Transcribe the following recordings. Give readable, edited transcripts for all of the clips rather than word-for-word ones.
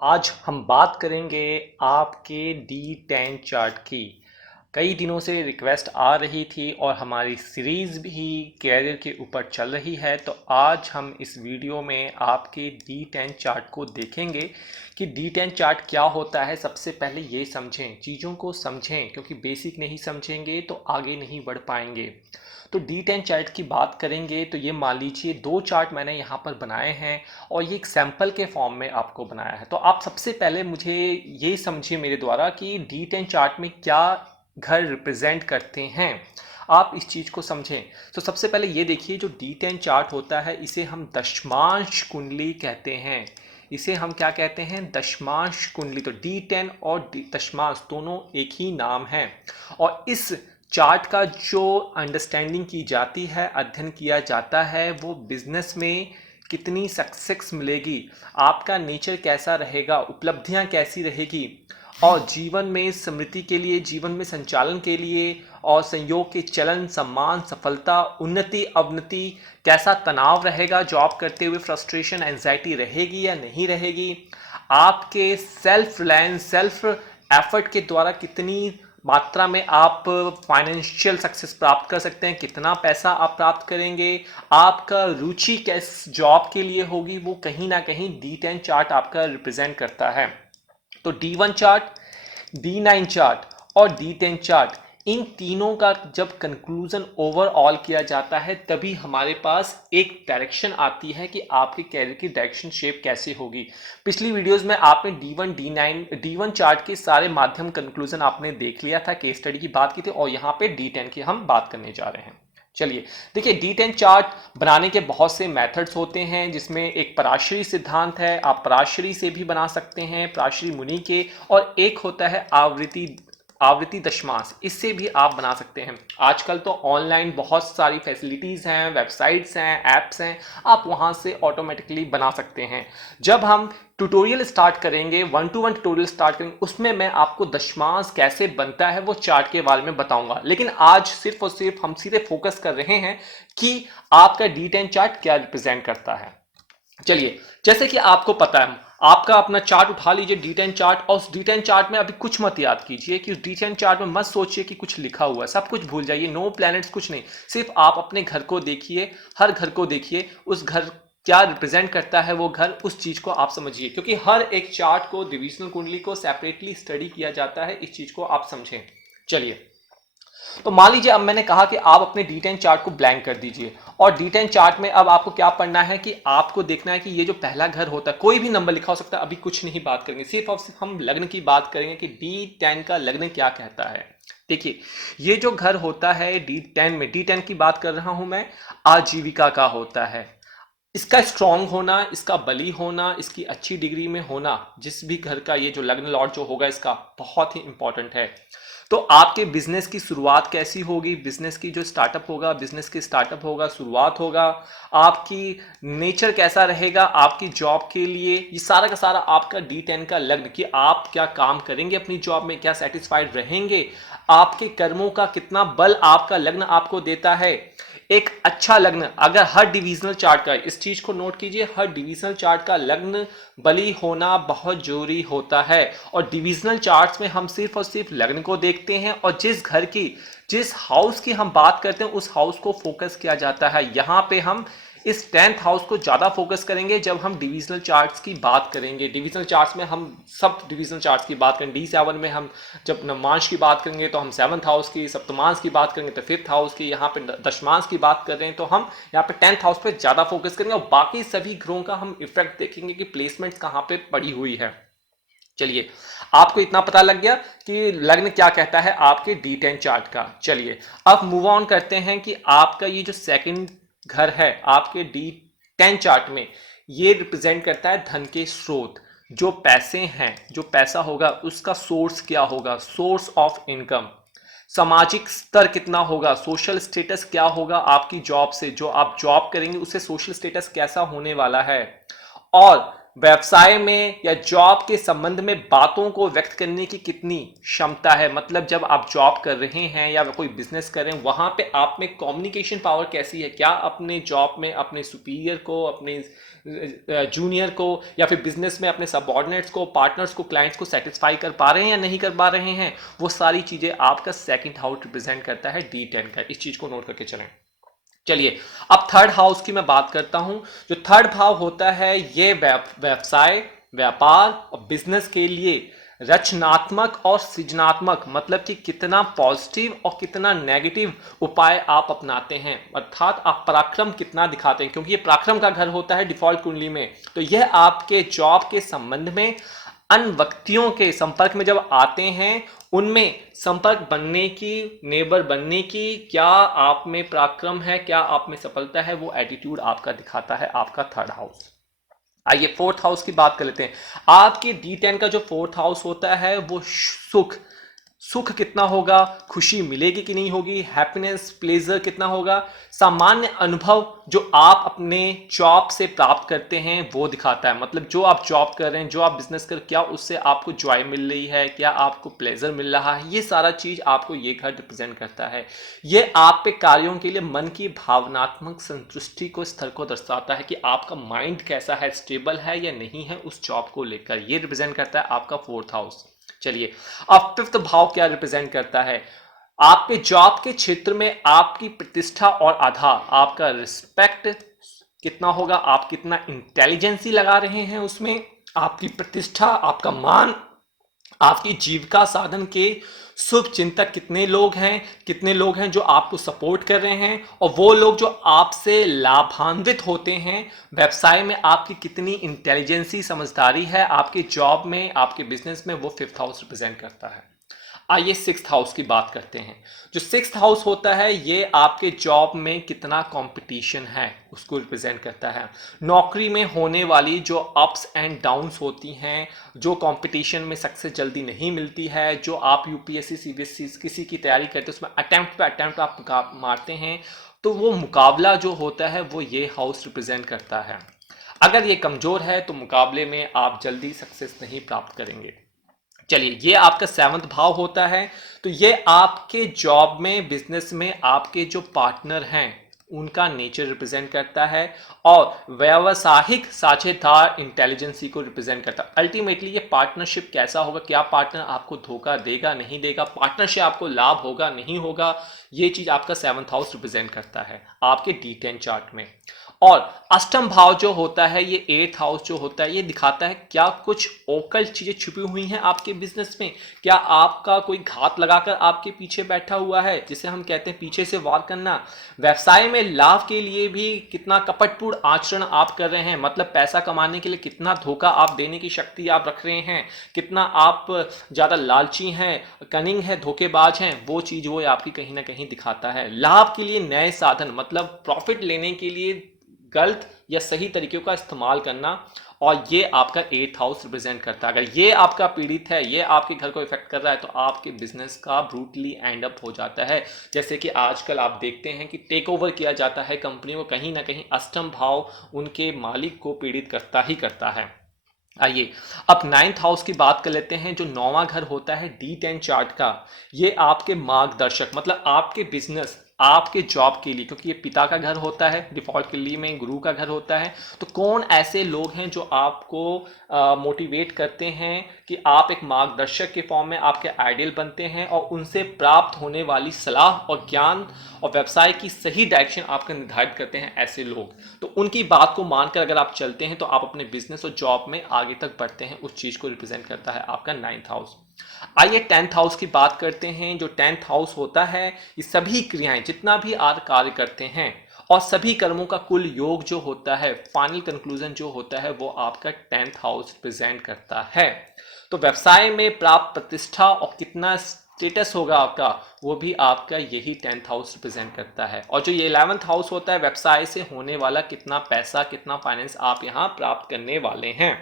आज हम बात करेंगे आपके D10 चार्ट की। कई दिनों से रिक्वेस्ट आ रही थी और हमारी सीरीज़ भी कैरियर के ऊपर चल रही है, तो आज हम इस वीडियो में आपके D10 चार्ट को देखेंगे कि D10 चार्ट क्या होता है। सबसे पहले ये समझें, चीज़ों को समझें, क्योंकि बेसिक नहीं समझेंगे तो आगे नहीं बढ़ पाएंगे। तो D10 चार्ट की बात करेंगे तो ये मान लीजिए दो चार्ट मैंने यहाँ पर बनाए हैं और ये एक सैंपल के फॉर्म में आपको बनाया है। तो आप सबसे पहले मुझे ये समझिए मेरे द्वारा कि D10 चार्ट में क्या घर रिप्रेजेंट करते हैं। आप इस चीज़ को समझें। तो सबसे पहले ये देखिए, जो D10 चार्ट होता है इसे हम दशमांश कुंडली कहते हैं। इसे हम क्या कहते हैं? दशमांश कुंडली। तो D10 और दशमांश दोनों एक ही नाम है। और इस चार्ट का जो अंडरस्टैंडिंग की जाती है, अध्ययन किया जाता है, वो बिजनेस में कितनी सक्सेस मिलेगी, आपका नेचर कैसा रहेगा, उपलब्धियां कैसी रहेगी, और जीवन में समृद्धि के लिए, जीवन में संचालन के लिए और संयोग के चलन, सम्मान, सफलता, उन्नति, अवनति, कैसा तनाव रहेगा जॉब करते हुए, फ्रस्ट्रेशन, एंजाइटी रहेगी या नहीं रहेगी, आपके सेल्फ रिलायंस, सेल्फ एफर्ट के द्वारा कितनी मात्रा में आप फाइनेंशियल सक्सेस प्राप्त कर सकते हैं, कितना पैसा आप प्राप्त करेंगे, आपका रुचि किस जॉब के लिए होगी, वो कहीं ना कहीं D10 चार्ट आपका रिप्रेजेंट करता है। तो D1 चार्ट, D9 चार्ट और D10 चार्ट, इन तीनों का जब कंक्लूजन ओवरऑल किया जाता है तभी हमारे पास एक डायरेक्शन आती है कि आपके कैरियर की डायरेक्शन शेप कैसे होगी। पिछली वीडियोस में आपने D1 D9 D1 चार्ट के सारे माध्यम कंक्लूजन आपने देख लिया था, केस स्टडी की बात की थी, और यहाँ पे D10 की हम बात करने जा रहे हैं। चलिए देखिए, D10 चार्ट बनाने के बहुत से मेथड्स होते हैं, जिसमें एक पराशरी सिद्धांत है, आप पराशरी से भी बना सकते हैं, पराशरी मुनि के, और एक होता है आवृत्ति आवृत्ति दशमांश, इससे भी आप बना सकते हैं। आजकल तो ऑनलाइन बहुत सारी फैसिलिटीज़ हैं, वेबसाइट्स हैं, ऐप्स हैं, आप वहाँ से ऑटोमेटिकली बना सकते हैं। जब हम ट्यूटोरियल स्टार्ट करेंगे, 1-to-1 ट्यूटोरियल स्टार्ट करेंगे, उसमें मैं आपको दशमांश कैसे बनता है वो चार्ट के बारे में बताऊंगा। लेकिन आज सिर्फ और सिर्फ हम सीधे फोकस कर रहे हैं कि आपका D10 चार्ट क्या रिप्रेजेंट करता है। चलिए, जैसे कि आपको पता है, आपका अपना चार्ट उठा लीजिए, D10 चार्ट, और उस D10 चार्ट में अभी कुछ मत याद कीजिए कि उस D10 चार्ट में मत सोचिए कि कुछ लिखा हुआ है, सब कुछ भूल जाइए, नो प्लैनेट्स, कुछ नहीं। सिर्फ आप अपने घर को देखिए, हर घर को देखिए, उस घर क्या रिप्रेजेंट करता है वो घर, उस चीज को आप समझिए, क्योंकि हर एक चार्ट को, डिविजनल कुंडली को सेपरेटली स्टडी किया जाता है, इस चीज को आप समझें। चलिए, तो मान लीजिए अब मैंने कहा कि आप अपने D10 चार्ट को ब्लैंक कर दीजिए, और D10 चार्ट में अब आपको क्या पढ़ना है कि आपको देखना है कि ये जो पहला घर होता है, कोई भी नंबर लिखा हो सकता है, अभी कुछ नहीं बात करेंगे, सिर्फ और सिर्फ हम लग्न की बात करेंगे कि D10 का लग्न क्या कहता है। देखिए, ये जो घर होता है D10 में, D10 की बात कर रहा हूं मैं, आजीविका का होता है। इसका स्ट्रांग होना, इसका बली होना, इसकी अच्छी डिग्री में होना, जिस भी घर का ये जो लग्न लॉर्ड जो होगा, इसका बहुत ही इंपॉर्टेंट है। तो आपके बिजनेस की शुरुआत कैसी होगी, बिजनेस की जो स्टार्टअप होगा, बिजनेस की स्टार्टअप होगा, शुरुआत होगा, आपकी नेचर कैसा रहेगा आपकी जॉब के लिए, ये सारा का सारा आपका D10 का लग्न, कि आप क्या काम करेंगे अपनी जॉब में, क्या सेटिस्फाइड रहेंगे, आपके कर्मों का कितना बल आपका लग्न आपको देता है। एक अच्छा लग्न, अगर हर डिविजनल चार्ट का, इस चीज को नोट कीजिए, हर डिविजनल चार्ट का लग्न बली होना बहुत जरूरी होता है। और डिविजनल चार्ट्स में हम सिर्फ और सिर्फ लग्न को देखते हैं, और जिस घर की, जिस हाउस की हम बात करते हैं, उस हाउस को फोकस किया जाता है। यहां पे हम इस 10th हाउस को ज्यादा फोकस करेंगे जब हम डिविजनल चार्ट्स की बात करेंगे। डिविजनल चार्ट्स में हम सब डिविजनल चार्ट्स की बात करेंगे। D7 में हम जब नवमांश की बात करेंगे तो हम 7th हाउस की, सप्तमांश की बात करेंगे तो 5th हाउस की, यहाँ पे दशमांश की बात कर रहे हैं तो हम यहाँ पे 10th हाउस पे ज्यादा फोकस करेंगे, और बाकी सभी ग्रहों का हम इफेक्ट देखेंगे कि प्लेसमेंट कहाँ पे पड़ी हुई है। चलिए, आपको इतना पता लग गया कि लग्न क्या कहता है आपके D10 चार्ट का। चलिए, अब मूव ऑन करते हैं कि आपका ये जो सेकंड घर है आपके D10 चार्ट में, ये रिप्रेजेंट करता है धन के स्रोत, जो पैसे हैं, जो पैसा होगा उसका सोर्स क्या होगा, सोर्स ऑफ इनकम। सामाजिक स्तर कितना होगा, सोशल स्टेटस क्या होगा आपकी जॉब से, जो आप जॉब करेंगे उससे सोशल स्टेटस कैसा होने वाला है। और व्यवसाय में या जॉब के संबंध में बातों को व्यक्त करने की कितनी क्षमता है। मतलब जब आप जॉब कर रहे हैं या कोई बिजनेस कर रहे हैं, वहां पे आप में कम्युनिकेशन पावर कैसी है। क्या अपने जॉब में अपने सुपीरियर को, अपने जूनियर को, या फिर बिजनेस में अपने सबऑर्डिनेट्स को, पार्टनर्स को, क्लाइंट्स को सेटिस्फाई कर पा रहे हैं या नहीं कर पा रहे हैं। वो सारी चीजें आपका सेकंड हाउस रिप्रेजेंट करता है, D10 का। इस चीज को नोट करके चलें। चलिए, अब थर्ड हाउस की मैं बात करता हूं। जो थर्ड भाव होता है, ये व्यवसाय, व्यापार और बिजनेस के लिए रचनात्मक और सृजनात्मक, मतलब कि कितना पॉजिटिव और कितना नेगेटिव उपाय आप अपनाते हैं, अर्थात आप पराक्रम कितना दिखाते हैं, क्योंकि ये पराक्रम का घर होता है डिफॉल्ट कुंडली में। तो यह आपके जॉब के संबंध में अन्य व्यक्तियों के संपर्क में जब आते हैं, उनमें संपर्क बनने की, नेबर बनने की, क्या आप में पराक्रम है, क्या आप में सफलता है, वो एटीट्यूड आपका दिखाता है आपका थर्ड हाउस। आइए फोर्थ हाउस की बात कर लेते हैं। आपके D10 का जो फोर्थ हाउस होता है वो सुख, सुख कितना होगा, खुशी मिलेगी कि नहीं होगी, हैप्पीनेस, प्लेजर कितना होगा, सामान्य अनुभव जो आप अपने जॉब से प्राप्त करते हैं वो दिखाता है। मतलब जो आप जॉब कर रहे हैं, जो आप बिजनेस कर, क्या उससे आपको जॉय मिल रही है, क्या आपको प्लेजर मिल रहा है, ये सारा चीज आपको ये घर रिप्रेजेंट करता है। ये आप पे कार्यों के लिए मन की भावनात्मक संतुष्टि को, स्तर को दर्शाता है कि आपका माइंड कैसा है, स्टेबल है या नहीं है उस जॉब को लेकर। ये रिप्रेजेंट करता है आपका फोर्थ हाउस। चलिए, अब फिफ्थ भाव क्या रिप्रेजेंट करता है। आपके जॉब के क्षेत्र में आपकी प्रतिष्ठा और आधार, आपका रिस्पेक्ट कितना होगा, आप कितना इंटेलिजेंसी लगा रहे हैं उसमें, आपकी प्रतिष्ठा, आपका मान, आपकी जीविका साधन के शुभ चिंतक कितने लोग हैं, कितने लोग हैं जो आपको सपोर्ट कर रहे हैं, और वो लोग जो आपसे लाभान्वित होते हैं। व्यवसाय में आपकी कितनी इंटेलिजेंसी, समझदारी है आपके जॉब में, आपके बिजनेस में, वो फिफ्थ हाउस रिप्रेजेंट करता है। आइए सिक्स्थ हाउस की बात करते हैं। जो सिक्स्थ हाउस होता है, ये आपके जॉब में कितना कंपटीशन है उसको रिप्रेजेंट करता है। नौकरी में होने वाली जो अप्स एंड डाउन्स होती हैं, जो कंपटीशन में सक्सेस जल्दी नहीं मिलती है, जो आप यूपीएससी, सीबीएसई किसी की तैयारी करते हैं, उसमें अटेम्प्ट पे अटेम्प्ट आप मारते हैं, तो वो मुकाबला जो होता है वो ये हाउस रिप्रेजेंट करता है। अगर ये कमजोर है तो मुकाबले में आप जल्दी सक्सेस नहीं प्राप्त करेंगे। चलिए, ये आपका सेवंथ भाव होता है। तो ये आपके जॉब में, बिजनेस में आपके जो पार्टनर हैं उनका नेचर रिप्रेजेंट करता है, और व्यावसायिक साझेदार इंटेलिजेंसी को रिप्रेजेंट करता है। अल्टीमेटली ये पार्टनरशिप कैसा होगा, क्या पार्टनर आपको धोखा देगा, नहीं देगा, पार्टनरशिप आपको लाभ होगा, नहीं होगा, ये चीज आपका सेवंथ हाउस रिप्रेजेंट करता है आपके D10 चार्ट में। और अष्टम भाव जो होता है, ये एट्थ हाउस जो होता है, ये दिखाता है क्या कुछ ओकल्ट चीजें छुपी हुई हैं आपके बिजनेस में। क्या आपका कोई घात लगाकर आपके पीछे बैठा हुआ है, जिसे हम कहते हैं पीछे से वार करना। व्यवसाय में लाभ के लिए भी कितना कपटपूर्ण आचरण आप कर रहे हैं, मतलब पैसा कमाने के लिए कितना धोखा आप देने की शक्ति आप रख रहे हैं, कितना आप ज्यादा लालची हैं, कनिंग है, धोखेबाज हैं, वो चीज वो आपकी कहीं ना कहीं दिखाता है। लाभ के लिए नए साधन, मतलब प्रॉफिट लेने के लिए गलत या सही तरीकों का इस्तेमाल करना, और ये आपका एट्थ हाउस रिप्रेजेंट करता है। अगर ये आपका पीड़ित है, ये आपके घर को इफेक्ट कर रहा है, तो आपके बिजनेस का ब्रूटली एंड अप हो जाता है। जैसे कि आजकल आप देखते हैं कि टेक ओवर किया जाता है कंपनियों को, कहीं ना कहीं अष्टम भाव उनके मालिक को पीड़ित करता ही करता है। आइए अब नाइन्थ हाउस की बात कर लेते हैं। जो नौवां घर होता है D10 चार्ट का, ये आपके मार्गदर्शक, मतलब आपके बिजनेस, आपके जॉब के लिए, क्योंकि ये पिता का घर होता है, डिफॉल्ट के लिए में गुरु का घर होता है। तो कौन ऐसे लोग हैं जो आपको मोटिवेट करते हैं कि आप एक मार्गदर्शक के फॉर्म में आपके आइडियल बनते हैं, और उनसे प्राप्त होने वाली सलाह और ज्ञान और व्यवसाय की सही डायरेक्शन आपका निर्धारित करते हैं ऐसे लोग। तो उनकी बात को मानकर अगर आप चलते हैं तो आप अपने बिजनेस और जॉब में आगे तक बढ़ते हैं। उस चीज को रिप्रेजेंट करता है आपका नाइन्थ हाउस। आइए टेंथ हाउस की बात करते हैं। जो टेंथ हाउस होता है, ये सभी क्रियाएं, जितना भी आप कार्य करते हैं और सभी कर्मों का कुल योग जो होता है, फाइनल कंक्लूजन जो होता है, वो आपका टेंथ हाउस रिप्रेजेंट करता है। तो व्यवसाय में प्राप्त प्रतिष्ठा और कितना स्टेटस होगा आपका, वो भी आपका यही टेंथ हाउस रिप्रेजेंट करता है। और जो ये 11th हाउस होता है, व्यवसाय से होने वाला कितना पैसा, कितना फाइनेंस आप यहाँ प्राप्त करने वाले हैं।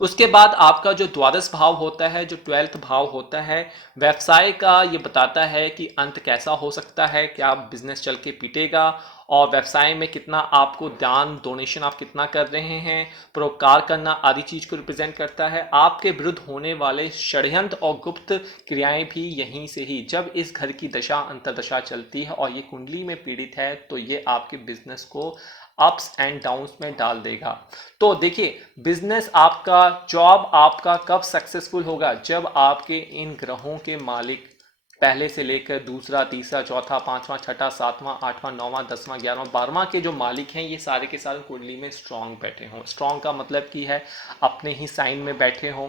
उसके बाद आपका जो द्वादश भाव होता है, जो 12th भाव होता है, व्यवसाय का ये बताता है कि अंत कैसा हो सकता है, क्या बिजनेस चल के पीटेगा, और व्यवसाय में कितना आपको दान डोनेशन आप कितना कर रहे हैं, परोपकार करना आदि चीज़ को रिप्रेजेंट करता है। आपके विरुद्ध होने वाले षड्यंत्र और गुप्त क्रियाएं भी यहीं से ही, जब इस घर की दशा अंतरदशा चलती है और ये कुंडली में पीड़ित है तो ये आपके बिजनेस को अप्स एंड डाउन्स में डाल देगा। तो देखिए, बिजनेस आपका, जॉब आपका कब सक्सेसफुल होगा, जब आपके इन ग्रहों के मालिक पहले से लेकर दूसरा, तीसरा, चौथा, पांचवा, छठा, सातवां, आठवां, नौवां, 10वां, 11वां, 12वां के जो मालिक हैं ये सारे के सारे कुंडली में स्ट्रांग बैठे हों। स्ट्रांग का मतलब की है अपने ही साइन में बैठे हों,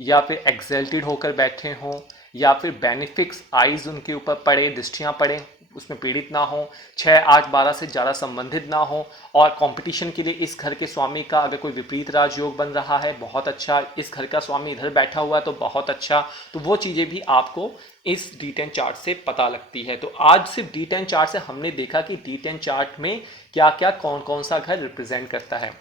या फिर एक्सल्टेड होकर बैठे हों, या फिर बेनिफिक्स आइज उनके ऊपर पड़े, दृष्टियां पड़े, उसमें पीड़ित ना हो, 6, 8, 12 से ज़्यादा संबंधित ना हो। और कंपटीशन के लिए इस घर के स्वामी का अगर कोई विपरीत राजयोग बन रहा है, बहुत अच्छा। इस घर का स्वामी इधर बैठा हुआ है तो बहुत अच्छा। तो वो चीज़ें भी आपको इस D10 चार्ट से पता लगती है। तो आज सिर्फ D10 चार्ट से हमने देखा कि D10 चार्ट में क्या क्या कौन कौन सा घर रिप्रेजेंट करता है।